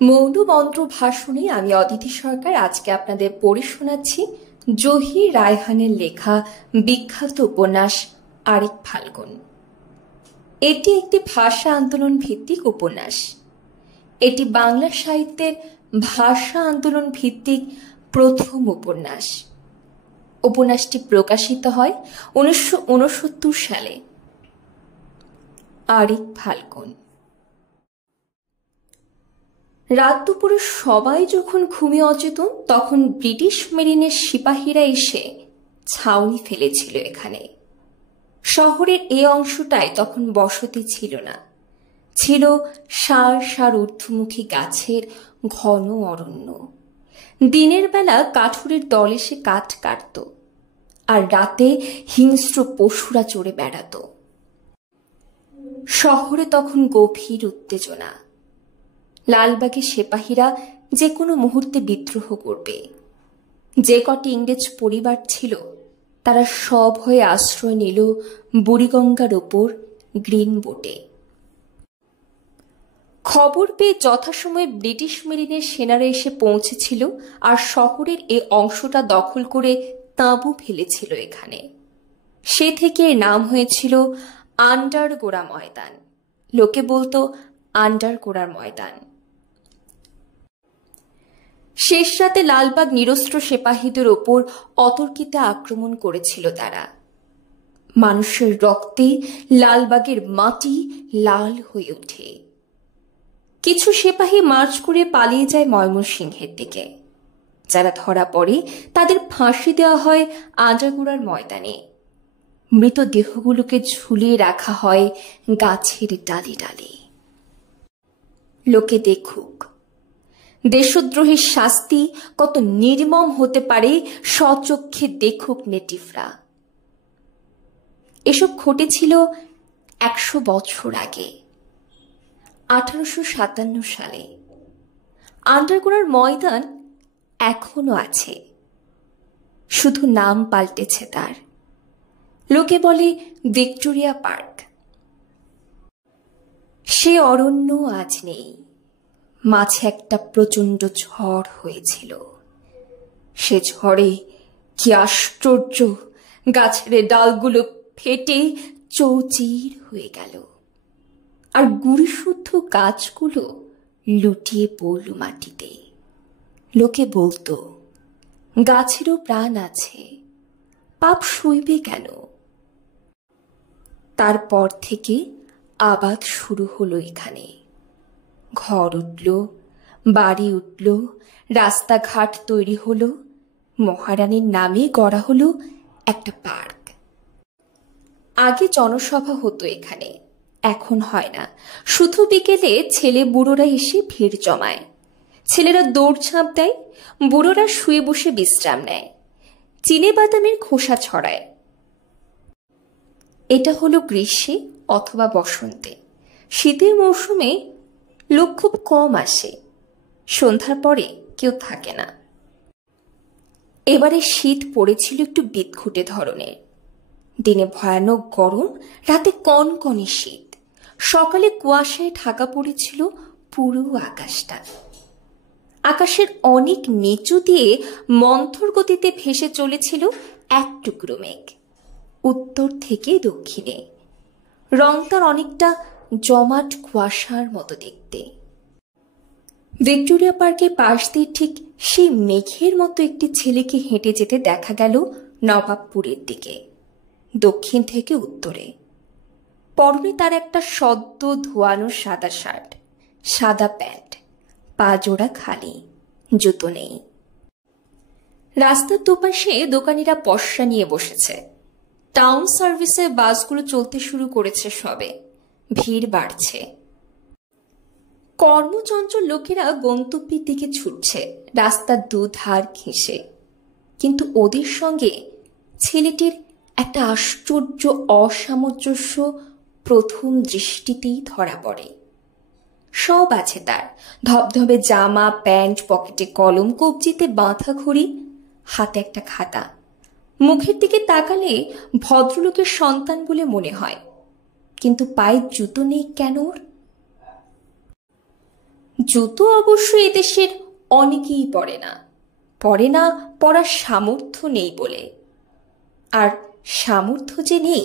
মৌনমন্ত্র ভাষণে আমি অদিতি সরকার আজকে আপনাদের পড়ে শোনাচ্ছি জহির রায়হানের লেখা বিখ্যাত উপন্যাস আরেক ফাল্গুন। এটি একটি ভাষা আন্দোলন ভিত্তিক উপন্যাস। এটি বাংলা সাহিত্যের ভাষা আন্দোলন ভিত্তিক প্রথম উপন্যাস। উপন্যাসটি প্রকাশিত হয় 1969 সালে। আরেক ফাল্গুন। রাত দুপুরে সবাই যখন ঘুমিয়ে অচেতন, তখন ব্রিটিশ মেরিনের সিপাহীরা এসে ছাউনি ফেলেছিল এখানে। শহরের এই অংশটায় তখন বসতি ছিল না, ছিল সার সার ঊর্ধ্বমুখী গাছের ঘন অরণ্য। দিনের বেলা কাঠুরের দল এসে কাঠ কাটত, আর রাতে হিংস্র পশুরা চড়ে বেড়াত। শহরে তখন গভীর উত্তেজনা। লালবাগের সিপাহীরা যে কোনো মুহূর্তে বিদ্রোহ করবে। যে কটি ইংরেজ পরিবার ছিল তারা সব হয়ে আশ্রয় নিল বুড়িগঙ্গার ওপর গ্রিন বোটে। খবর পেয়ে যথাসময়ে ব্রিটিশ মেরিনের সেনারা এসে পৌঁছেছিল, আর শহরের এই অংশটা দখল করে তাঁবু ফেলেছিল এখানে। সে থেকে এর নাম হয়েছিল আন্ডারগোড়া ময়দান। লোকে বলতো আন্ডারগোড়ার ময়দান। শেষ রাতে লালবাগ নিরস্ত্র সিপাহীদের ওপর অতর্কিতে আক্রমণ করেছিল তারা। মানুষের রক্তে লালবাগের মাটি লাল হয়ে ওঠে। কিছু সিপাহী মার্চ করে পালিয়ে যায় ময়মনসিংহের দিকে। যারা ধরা পড়ে তাদের ফাঁসি দেওয়া হয় আন্ডারগোড়ার ময়দানে। মৃতদেহগুলোকে ঝুলিয়ে রাখা হয় গাছের ডালে ডালে। লোকে দেখুক, দেশদ্রোহের শাস্তি কত নির্মম হতে পারে স্বচক্ষে দেখুক নেটিভরা। এসব ঘটেছিল 100 বছর আগে, 1857 সালে। আন্ডারগোড়ার ময়দান এখনো আছে, শুধু নাম পাল্টেছে তার। লোকে বলে ভিক্টোরিয়া পার্ক। সে অরণ্য আজ নেই। মাঝে একটা প্রচণ্ড ঝড় হয়েছিল। সে ঝড়ে কি আশ্চর্য, গাছের ডালগুলো ফেটে চৌচির হয়ে গেল, আর গুড়িশুদ্ধ গাছগুলো লুটিয়ে পড়ল মাটিতে। লোকে বলতো গাছেরও প্রাণ আছে, পাপ সইবে কেন? তারপর থেকে আবাদ শুরু হলো এখানে। ঘর উঠল, বাড়ি উঠল, রাস্তাঘাট তৈরি হলো। মহারানীর নামে গড়া হলো একটা পার্ক। আগে জনসভা হতো এখানে, এখন হয় না। শুধু বিকেলে ছেলে বুড়োরা এসে ভিড় জমায়। ছেলেরা দৌড়ঝাঁপ দেয়, বুড়োরা শুয়ে বসে বিশ্রাম নেয়, চিনে বাদামের খোসা ছড়ায়। এটা হলো গ্রীষ্মে অথবা বসন্তে। শীতের মৌসুমে লোক খুব কম আসে। সন্ধ্যার পরে কেউ থাকে না। এবারে শীত পড়েছিল একটু বিদঘুটে ধরনের। দিনে ভয়ানক গরম, রাতে কনকনে শীত। সকালে কুয়াশায় ঢাকা পড়েছিল পুরো আকাশটা। আকাশের অনেক নিচু দিয়ে মন্থর গতিতে ভেসে চলেছিল এক টুকরো মেঘ, উত্তর থেকে দক্ষিণে। রং তার অনেকটা জমাট কুয়াশার মতো দেখতে। ভিক্টোরিয়া পার্কের পাশ দিয়ে ঠিক সেই মেঘের মতো একটি ছেলেকে হেঁটে যেতে দেখা গেল নবাবপুরের দিকে, দক্ষিণ থেকে উত্তরে। পরনে তার একটা সদ্য ধোয়ানো সাদা শার্ট, সাদা প্যান্ট, পা জোড়া খালি, জুতো নেই। রাস্তার দুপাশে দোকানিরা পসরা নিয়ে বসেছে। টাউন সার্ভিসে বাসগুলো চলতে শুরু করেছে সবে। ভিড় বাড়ছে। কর্মচঞ্চল লোকেরা গন্তব্যের দিকে ছুটছে রাস্তার দুধার ঘেঁষে। কিন্তু ওদের সঙ্গে ছেলেটির একটা আশ্চর্য অসামঞ্জস্য প্রথম দৃষ্টিতেই ধরা পড়ে। সব আছে তার, ধবধবে জামা, প্যান্ট, পকেটে কলম, কবজিতে বাঁধা ঘড়ি, হাতে একটা খাতা। মুখের দিকে তাকালে ভদ্রলোকের সন্তান বলে মনে হয়, কিন্তু পায়ে জুতো নেই কেন ওর? জুতো অবশ্য এদেশের অনেকেই পরে না, পরার সামর্থ্য নেই বলে। আর সামর্থ্য যে নেই,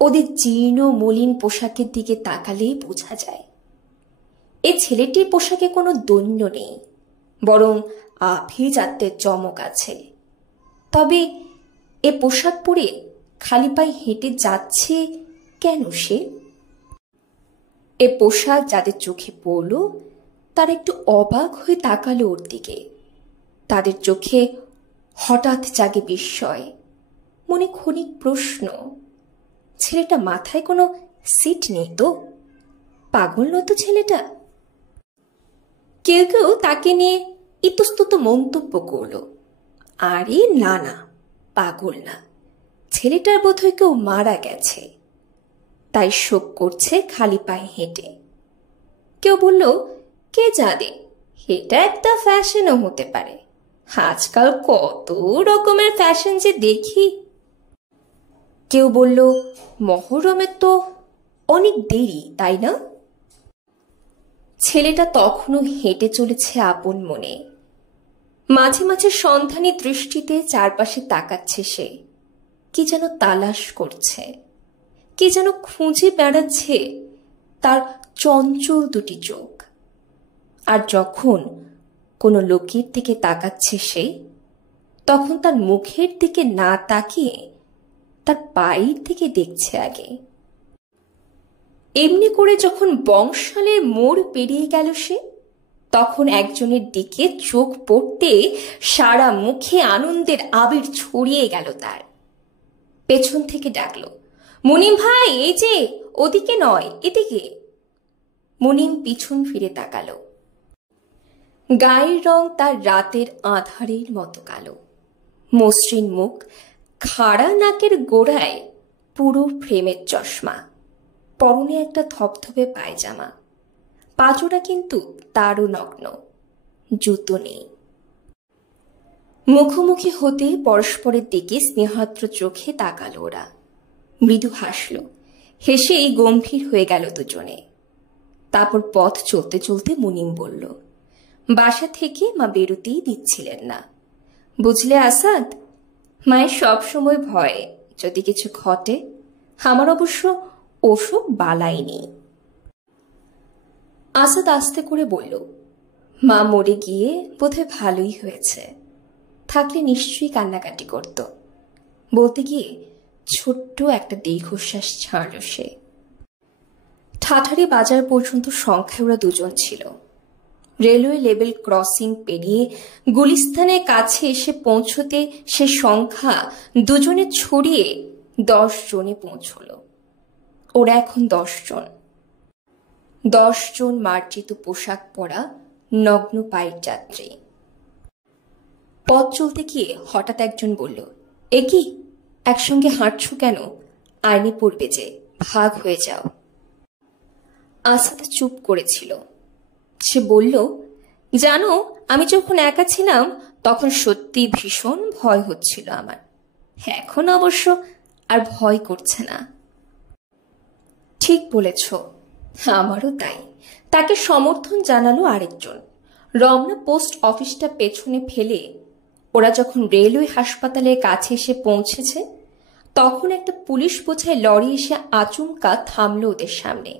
ওদের জীর্ণ মলিন পোশাকের দিকে তাকালেই বোঝা যায়। এই ছেলেটির পোশাকে কোনো দৈন্য নেই, বরং আভিজাত্যের চমক আছে। তবে এ পোশাক পরে খালি পায়ে হেঁটে যাচ্ছে কেন সে? এ পোশাক যাদের চোখে পড়ল, তারা একটু অবাক হয়ে তাকালো ওর দিকে। তাদের চোখে হঠাৎ জাগে বিস্ময়, মনে ক্ষণিক প্রশ্ন, ছেলেটা মাথায় কোনো সিট নেই তো? পাগল নতো ছেলেটা? কেউ কেউ তাকে নিয়ে ইতস্তত মন্তব্য করল, আরে না না, পাগল না, ছেলেটার বোধহয় কেউ মারা গেছে, তাই শোক করছে খালি পায়ে হেঁটে। কেউ বলল, কে জানে, এটা একটা ফ্যাশনও হতে পারে, আজকাল কত রকমের ফ্যাশন যে দেখি। কেউ বলল, মহরমের তো অনেক দেরি, তাই না? ছেলেটা তখনও হেঁটে চলেছে আপন মনে। মাঝে মাঝে সন্ধানী দৃষ্টিতে চারপাশে তাকাচ্ছে সে, কি যেন তালাশ করছে, কি যেন খুঁজে বেড়াচ্ছে তার চঞ্চল দুটি চোখ। আর যখন কোনো লোকের দিকে তাকাচ্ছে সে, তখন তার মুখের দিকে না তাকিয়ে তার পায়ের দিকে দেখছে আগে। এমনি করে যখন বংশালের মোড় পেরিয়ে গেল সে, তখন একজনের দিকে চোখ পড়তে সারা মুখে আনন্দের আবির ছড়িয়ে গেল তার। পেছন থেকে ডাকলো, মুনিম ভাই, এই যে, ওদিকে নয়, এদিকে। মুনিম পিছন ফিরে তাকালো। গায়ের রং তার রাতের আঁধারের মতো কালো, মসৃণ মুখ, খাড়া নাকের গোড়ায় পুরো ফ্রেমের চশমা, পরনে একটা ধপধপে পায়জামা, পাজোড়া কিন্তু তারও নগ্ন, জুতো নেই। মুখোমুখি হতে পরস্পরের দিকে স্নেহার্দ্র চোখে তাকালো ওরা। মৃদু হাসল, হেসেই গম্ভীর হয়ে গেল দুজনে। তারপর পথ চলতে চলতে মুনিম বলল, বাসা থেকে মা বেরোতেই দিচ্ছিলেন না, বুঝলে আসাদ, মায়ের সব সময় ভয় যদি কিছু ঘটে। আমার অবশ্য ওসব বালাই নেই। আসাদ আস্তে করে বলল, মা মরে গিয়ে বোধহয় ভালোই হয়েছে, থাকলে নিশ্চয়ই কান্নাকাটি করত। বলতে গিয়ে ছোট্ট একটা দীর্ঘশ্বাস ছাড়ল সে। ঠাঠারি বাজার পর্যন্ত সংখ্যায় ওরা দুজন ছিল। রেলওয়ে লেভেল ক্রসিং পেরিয়ে গুলিস্তানের কাছে এসে পৌঁছতে সে সংখ্যা দুজনে ছড়িয়ে 10 জনে পৌঁছল। ওরা এখন 10 জন। 10 জন মার্জিত পোশাক পরা নগ্ন পায়ের যাত্রী। পথ চলতে গিয়ে হঠাৎ একজন বলল, এ কি, একসঙ্গে হাঁটছ কেন? আইনে পড়বে যে, ভাগ হয়ে যাও। আসাদ চুপ করেছিল। সে বলল, জানো, আমি যখন একা ছিলাম তখন সত্যি ভীষণ ভয় হচ্ছিল আমার, এখন অবশ্য আর ভয় করছে না। ঠিক বলেছ, আমারও তাই। তাকে সমর্থন জানালো আরেকজন। রমনা পোস্ট অফিসটা পেছনে ফেলে ওরা যখন রেলওয়ে হাসপাতালের কাছে এসে পৌঁছেছে, তখন একটা পুলিশ বোঝাই লরি এসে আচমকা থামলো ওদের সামনে,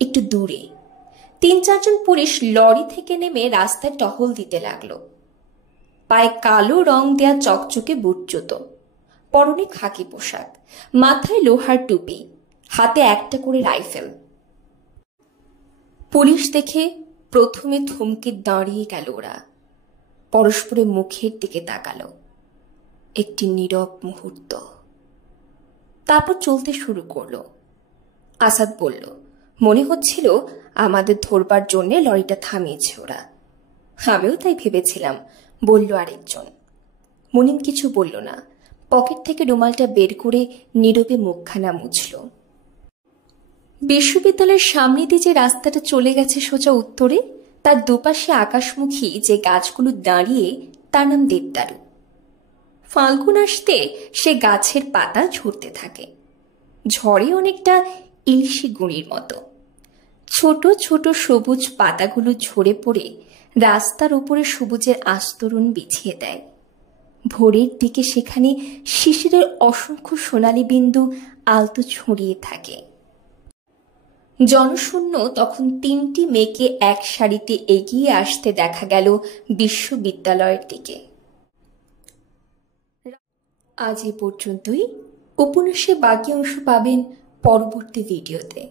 একটু দূরে। 3-4 জন পুলিশ লরি থেকে নেমে রাস্তায় টহল দিতে লাগলো। পায়ে কালো রং দেয়া চকচকে বুট জুতো, পরনে খাকি পোশাক, মাথায় লোহার টুপি, হাতে একটা করে রাইফেল। পুলিশ দেখে প্রথমে থমকে দাঁড়িয়ে গেল ওরা, পরস্পরের মুখের দিকে তাকালো। একটি নীরব মুহূর্ত, তারপর চলতে শুরু করলো। আসাদ বলল, মনে হচ্ছিল আমাদের ধরবার জন্যে লরিটা থামিয়েছে ওরা। আমিও তাই ভেবেছিলাম, বলল আরেকজন। মুনিম কিছু বলল না, পকেট থেকে রুমালটা বের করে নীরবে মুখখানা মুছল। বিশ্ববিদ্যালয়ের সামনে দিয়ে যে রাস্তাটা চলে গেছে সোজা উত্তরে, তার দুপাশে আকাশমুখী যে গাছগুলো দাঁড়িয়ে, তার নাম দেবদারু। ফাল্গুন আসতে সে গাছের পাতা ঝরতে থাকে, ঝড়ে অনেকটা ইলিশি গুঁড়ির মতো। ছোট ছোট সবুজ পাতাগুলো ঝরে পড়ে রাস্তার উপরে সবুজের আস্তরণ বিছিয়ে দেয়। ভোরের দিকে সেখানে শিশিরের অসংখ্য সোনালী বিন্দু আলতো ছড়িয়ে থাকে। জনশূন্য তখন 3টি মেয়েকে এক সারিতে এগিয়ে আসতে দেখা গেল বিশ্ববিদ্যালয়ের দিকে। আজ এ পর্যন্তই। উপন্যাসের বাকি অংশ পাবেন পরবর্তী ভিডিওতে।